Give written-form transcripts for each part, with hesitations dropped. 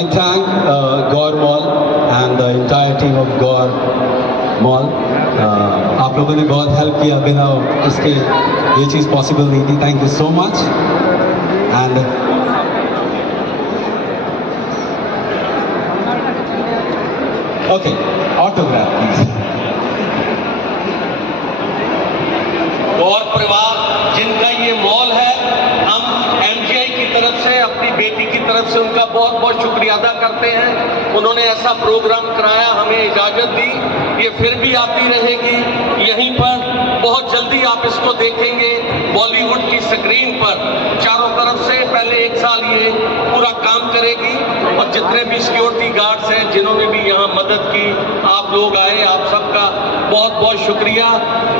I thank Gaur Mall and the entire team of Gaur Mall. आप लोगों ने बहुत हेल्प किया, बिना इसके ये चीज़ पॉसिबल नहीं थी. Thank you so much. And okay, autograph please. गौर परिवार जिनका ये मॉल है, हम एमजीआई की तरफ से, अपनी बेटी की तरफ से उनका बहुत बहुत शुक्रिया अदा करते हैं. उन्होंने ऐसा प्रोग्राम कराया, हमें इजाजत दी. ये फिर भी आती रहेगी यहीं पर. बहुत जल्दी आप इसको देखेंगे बॉलीवुड की स्क्रीन पर चारों तरफ से. पहले एक साल ये पूरा काम करेगी और जितने भी सिक्योरिटी गार्ड्स हैं जिन्होंने भी यहाँ मदद की, आप लोग आए, आप सबका बहुत बहुत शुक्रिया.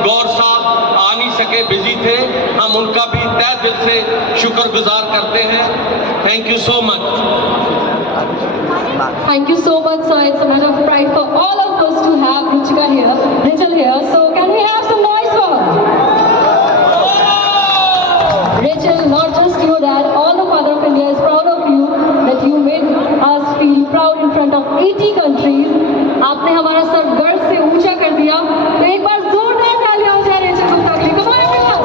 गौर साहब आ नहीं सके, बिजी थे, हम उनका भी तहे दिल से शुक्रगुजार करते हैं. Thank you so much. Thank you so much, sir. It's a matter of pride for all of us to have Ruchika here, Rachel here. So can we have some noise for her? Rachel, not just you, Dad, all the Father of India is proud of you, that you made us feel proud in front of 80 countries. आपने हमारा sir गर्व से ऊंचा कर दिया. तो एक बार जोरदार तालियां हो जाए रेचल गुप्ता के लिए. Come on, everyone.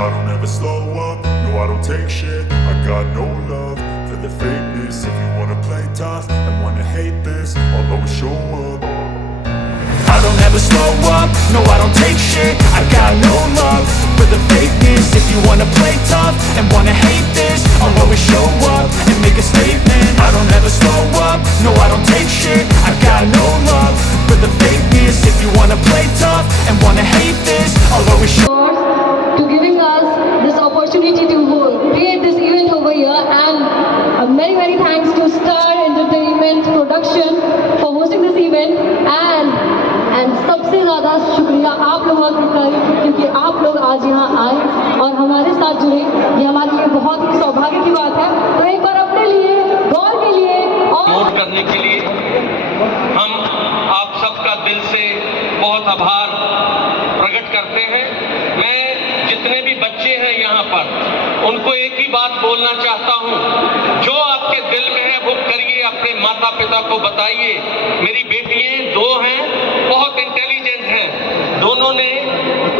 I don't ever slow up, no I don't take shit. I got no love for the fakeness. If you wanna play tough and wanna hate this, I'll always show up. I don't ever slow up, no I don't take shit. I got no love for the fakeness. If you wanna play tough and wanna hate this, I'll always show up and make a statement. I don't ever slow up, no I don't take shit. I got no love for the fakeness. If you wanna play tough and wanna hate this, I'll always show up. To giving us this opportunity to create this event over here, and many thanks to Star Entertainment Production for hosting this event, and सबसे ज़्यादा शुक्रिया आप लोगों का, क्योंकि आप लोग आज यहाँ आए और हमारे साथ जुड़े. ये हमारे लिए बहुत ही सौभाग्य की बात है. तो एक बार अपने लिए, गौर के लिए और प्रमोट करने के लिए हम आप सबका दिल से बहुत आभार प्रकट करते हैं. मैं जितने भी बच्चे हैं यहाँ पर उनको एक ही बात बोलना चाहता हूँ, जो आपके दिल में है वो करिए, अपने माता पिता को बताइए. मेरी बेटियां 2 हैं, बहुत इंटेलिजेंट हैं दोनों ने.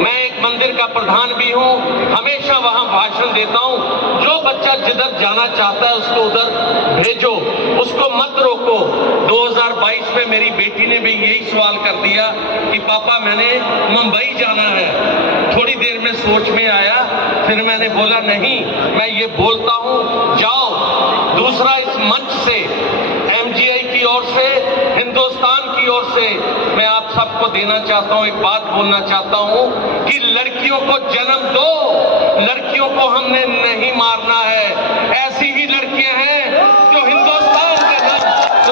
मैं एक मंदिर का प्रधान भी हूँ, हमेशा वहाँ भाषण देता हूँ. जो बच्चा जिधर जाना चाहता है उसको उधर भेजो, उसको मत रोको. 2022 में मेरी बेटी ने भी यही सवाल कर दिया कि पापा मैंने मुंबई जाना है. थोड़ी देर में सोच में आया, फिर मैंने बोला नहीं, मैं ये बोलता हूँ जाओ. दूसरा, इस मंच से, एमजीआई की ओर से, हिंदुस्तान की ओर से मैं आप सबको देना चाहता हूँ, एक बात बोलना चाहता हूँ कि लड़कियों को जन्म दो, लड़कियों को हमने नहीं मारना है. ऐसी ही लड़कियां हैं जो हिंदुस्तान का नाम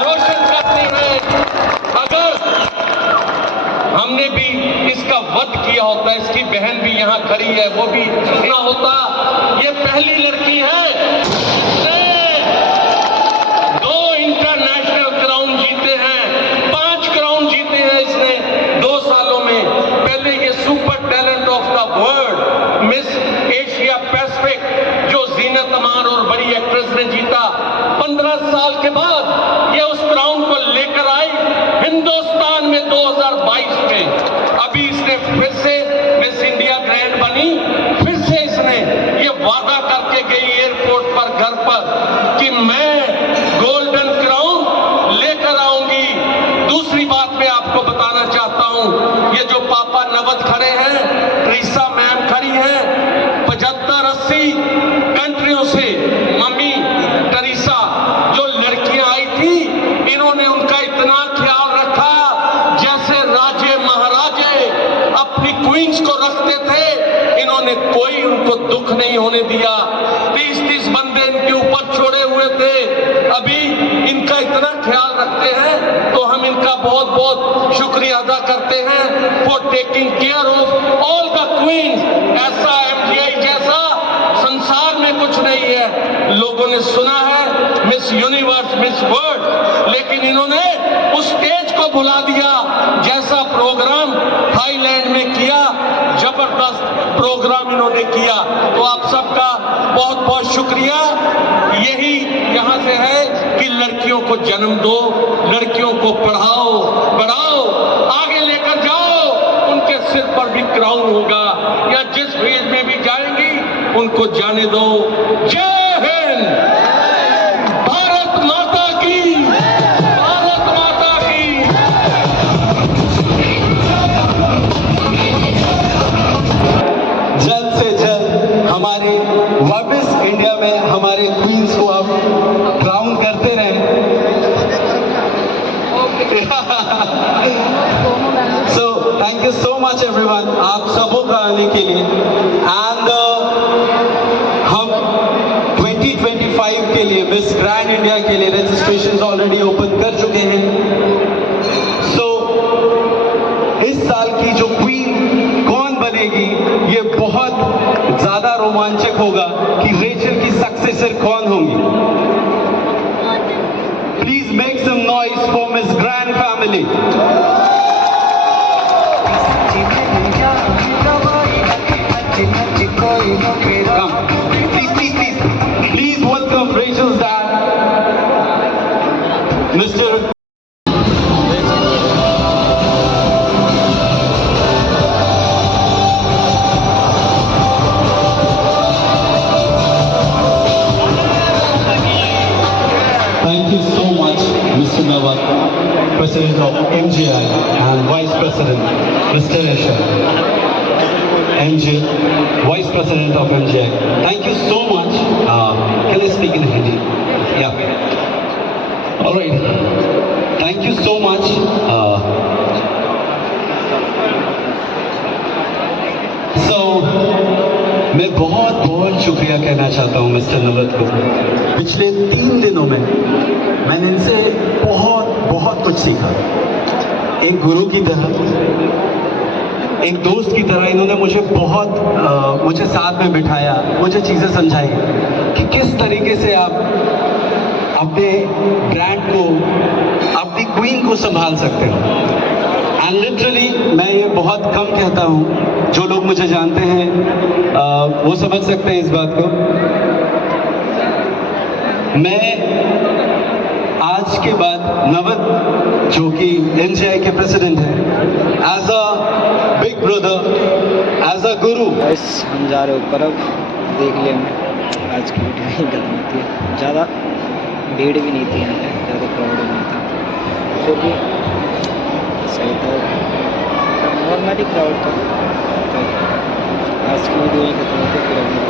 रोशन करती हैं. अगर हमने भी इसका वध किया होता, इसकी बहन भी यहाँ खड़ी है, वो भी ना होता. ये पहली लड़की है, 2 इंटरनेशनल क्राउन जीते हैं, 5 क्राउन जीते हैं इसने 2 सालों में. पहले ये super talent of the world miss Asia Pacific जो जीनत अमान और बड़ी एक्ट्रेस ने जीता, 15 साल के बाद ये उस क्राउन को लेकर आई हिंदुस्तान में 2022 में. अभी इसने फिर से मिस इंडिया ग्रैंड बनी, फिर से इसने ये वादा करके गई एयरपोर्ट पर, घर पर, कि मैं गोल्डन क्राउन लेकर आऊंगी. दूसरी बात मैं आपको बताना चाहता हूं, ये जो पापा नवद खड़े हैं, ट्रीसा मैम खड़ी हैं, 75-80 कंट्रियों से मम्मी ट्रीसा जो लड़कियां आई थी, इन्होंने उनका इतना ख्याल रखा जैसे राजे महाराजे अपनी क्वींस को रखते थे. इन्होंने कोई उनको दुख नहीं होने दिया. 30-30 बंदे इनके ऊपर छोड़े हुए थे, अभी इनका इतना ख्याल रखते हैं. तो हम इनका बहुत बहुत शुक्रिया अदा करते हैं for taking care of all the queens. ऐसा एमजीआई जैसा संसार में कुछ नहीं है. लोगों ने सुना है मिस यूनिवर्स, मिस वर्ल्ड, लेकिन इन्होंने उस स्टेज को भुला दिया जैसा प्रोग्राम थाईलैंड में किया. जबरदस्त जबरदस्त प्रोग्राम इन्होंने किया। तो आप सबका बहुत बहुत शुक्रिया। यही यहाँ से है कि लड़कियों को जन्म दो, लड़कियों को पढ़ाओ, बढ़ाओ, आगे लेकर जाओ, उनके सिर पर भी क्राउन होगा, या जिस फील्ड में भी जाएंगी उनको जाने दो। जय हिंद, भारत माता की, भारत माता की। जल्द से जल्द हमारे वापस इंडिया में हमारे क्वींस को आप क्राउन करते रहें। So thank you so much everyone, आप सबों का आने के लिए। एंड हम 2025 के लिए मिस ग्रैंड इंडिया के लिए रजिस्ट्रेशन ऑलरेडी ओपन कर चुके हैं। सो इस साल की जो क्वीन कौन बनेगी, ये बहुत ज्यादा रोमांचक होगा कि रेचल की सक्सेसर कौन होंगी। Please make some noise for miss grand family. Please welcome Rachel's dad, Mr. Thank you so much, Mr. Nawab, President of MGI, and Vice President, Mr. Esha, MJ, Vice President of MGI. Thank you so much. Can I speak in Hindi? Yeah. All right. Thank you so much. मैं बहुत बहुत शुक्रिया कहना चाहता हूँ mister नवरत को। पिछले 3 दिनों में मैंने इनसे बहुत बहुत कुछ सीखा। एक गुरु की तरह, एक दोस्त की तरह इन्होंने मुझे बहुत मुझे साथ में बिठाया, मुझे चीज़ें समझाई कि किस तरीके से आप अपने ब्रांड को, अपनी क्वीन को संभाल सकते हो। एंड लिटरली मैं ये बहुत कम कहता हूँ, जो लोग मुझे जानते हैं वो समझ सकते हैं इस बात को। मैं आज के बाद नवत, जो कि एनजीआई के प्रेसिडेंट हैं, as a big brother, as a guru. हम जा रहे ऊपर, अब देख लिया मैं आज की वीडियो ही खत्म होती है। ज़्यादा भीड़ भी नहीं थी यहाँ पे, ज़्यादा क्राउड नहीं था, फिर भी सही था, नॉर्मली क्राउड था। तो आज की वीडियो ही खत्म होती है, फिर अगली